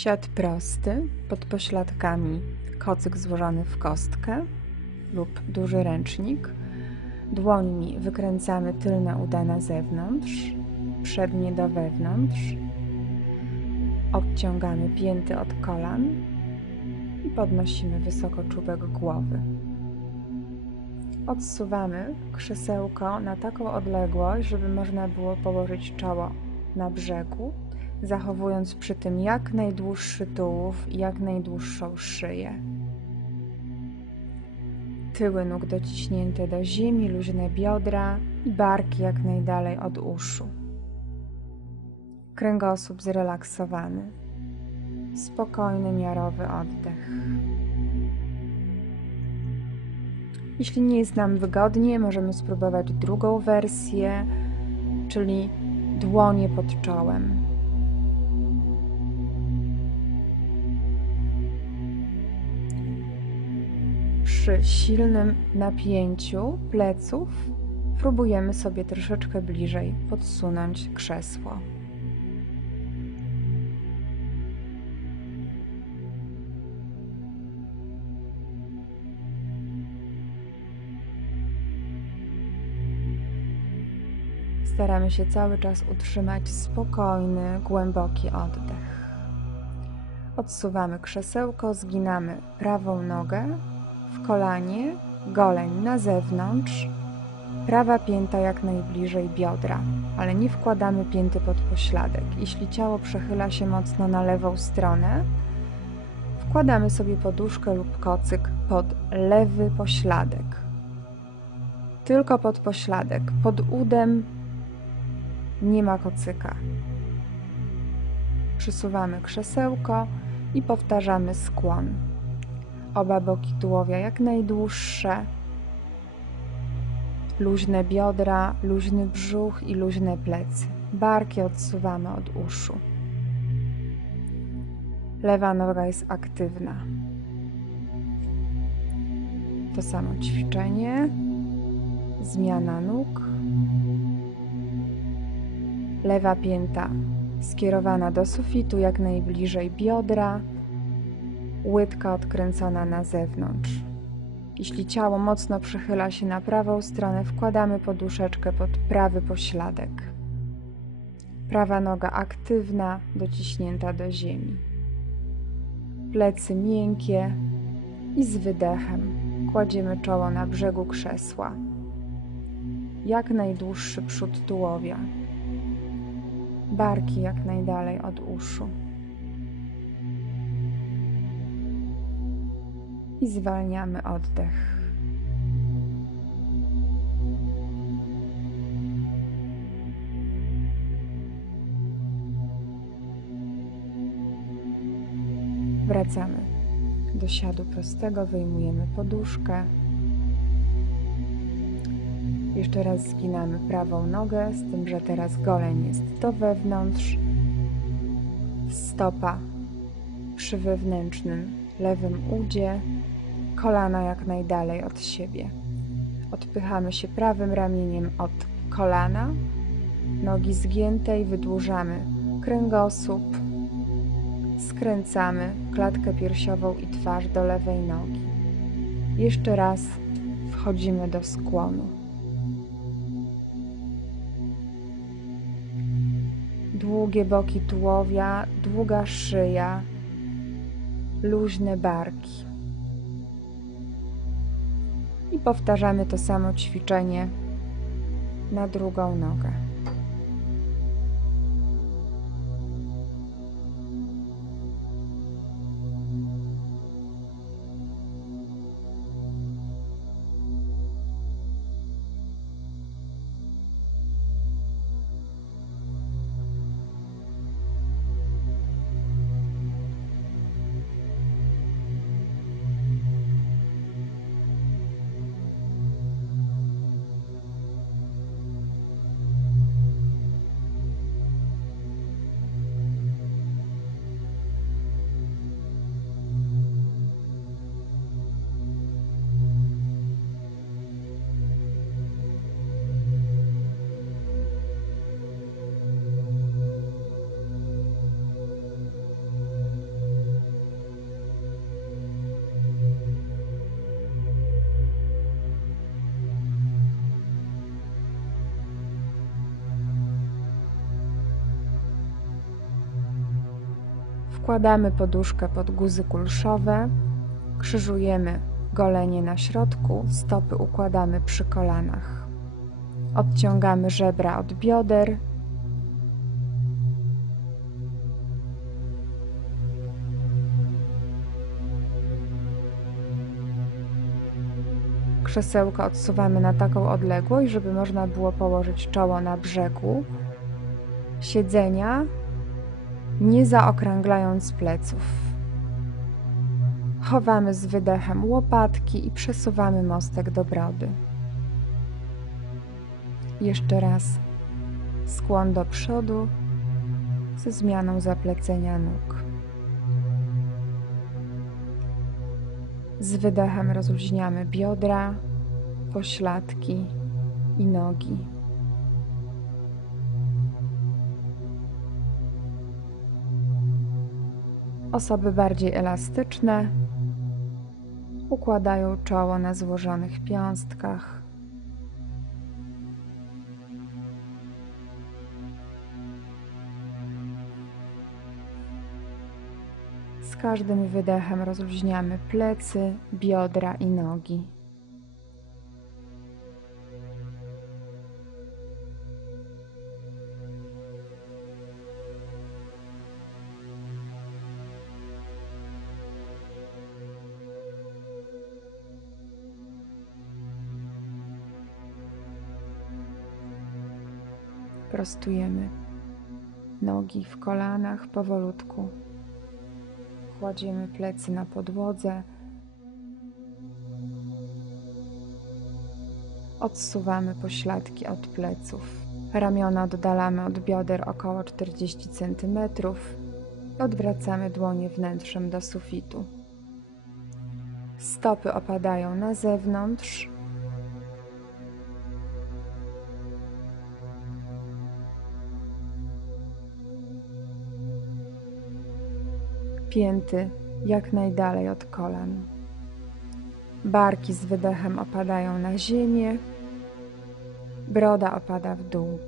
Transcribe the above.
Siad prosty, pod pośladkami kocyk złożony w kostkę lub duży ręcznik. Dłońmi wykręcamy tylne uda na zewnątrz, przednie do wewnątrz. Odciągamy pięty od kolan i podnosimy wysoko czubek głowy. Odsuwamy krzesełko na taką odległość, żeby można było położyć czoło na brzegu, zachowując przy tym jak najdłuższy tułów i jak najdłuższą szyję. Tyły nóg dociśnięte do ziemi, luźne biodra i barki jak najdalej od uszu. Kręgosłup zrelaksowany. Spokojny, miarowy oddech. Jeśli nie jest nam wygodnie, możemy spróbować drugą wersję, czyli dłonie pod czołem. Przy silnym napięciu pleców próbujemy sobie troszeczkę bliżej podsunąć krzesło. Staramy się cały czas utrzymać spokojny, głęboki oddech. Odsuwamy krzesełko, zginamy prawą nogę w kolanie, goleń na zewnątrz, prawa pięta jak najbliżej biodra, ale nie wkładamy pięty pod pośladek. Jeśli ciało przechyla się mocno na lewą stronę, wkładamy sobie poduszkę lub kocyk pod lewy pośladek. Tylko pod pośladek, pod udem nie ma kocyka. Przysuwamy krzesełko i powtarzamy skłon. Oba boki tułowia jak najdłuższe. Luźne biodra, luźny brzuch i luźne plecy. Barki odsuwamy od uszu. Lewa noga jest aktywna. To samo ćwiczenie. Zmiana nóg. Lewa pięta skierowana do sufitu, jak najbliżej biodra, łydka odkręcona na zewnątrz. Jeśli ciało mocno przychyla się na prawą stronę, wkładamy poduszeczkę pod prawy pośladek. Prawa noga aktywna, dociśnięta do ziemi. Plecy miękkie i z wydechem kładziemy czoło na brzegu krzesła. Jak najdłuższy przód tułowia barki jak najdalej od uszu. I zwalniamy oddech. Wracamy do siadu prostego, wyjmujemy poduszkę, jeszcze raz zginamy prawą nogę, z tym, że teraz goleń jest do wewnątrz, stopa przy wewnętrznym lewym udzie, kolana jak najdalej od siebie. Odpychamy się prawym ramieniem od kolana, nogi zgięte i wydłużamy kręgosłup, skręcamy klatkę piersiową i twarz do lewej nogi. Jeszcze raz wchodzimy do skłonu. długie boki tułowia, długa szyja, luźne barki. I powtarzamy to samo ćwiczenie na drugą nogę. Wkładamy poduszkę pod guzy kulszowe, krzyżujemy golenie na środku, stopy układamy przy kolanach. Odciągamy żebra od bioder. Krzesełko odsuwamy na taką odległość, żeby można było położyć czoło na brzegu siedzenia, nie zaokrąglając pleców. Chowamy z wydechem łopatki i przesuwamy mostek do brody. Jeszcze raz skłon do przodu ze zmianą zaplecenia nóg. Z wydechem rozluźniamy biodra, pośladki i nogi. Osoby bardziej elastyczne układają czoło na złożonych piąstkach. Z każdym wydechem rozluźniamy plecy, biodra i nogi. Prostujemy nogi w kolanach powolutku. Kładziemy plecy na podłodze. Odsuwamy pośladki od pleców. Ramiona oddalamy od bioder około 40 cm. Odwracamy dłonie wnętrzem do sufitu. Stopy opadają na zewnątrz. Pięty jak najdalej od kolan. Barki z wydechem opadają na ziemię, broda opada w dół.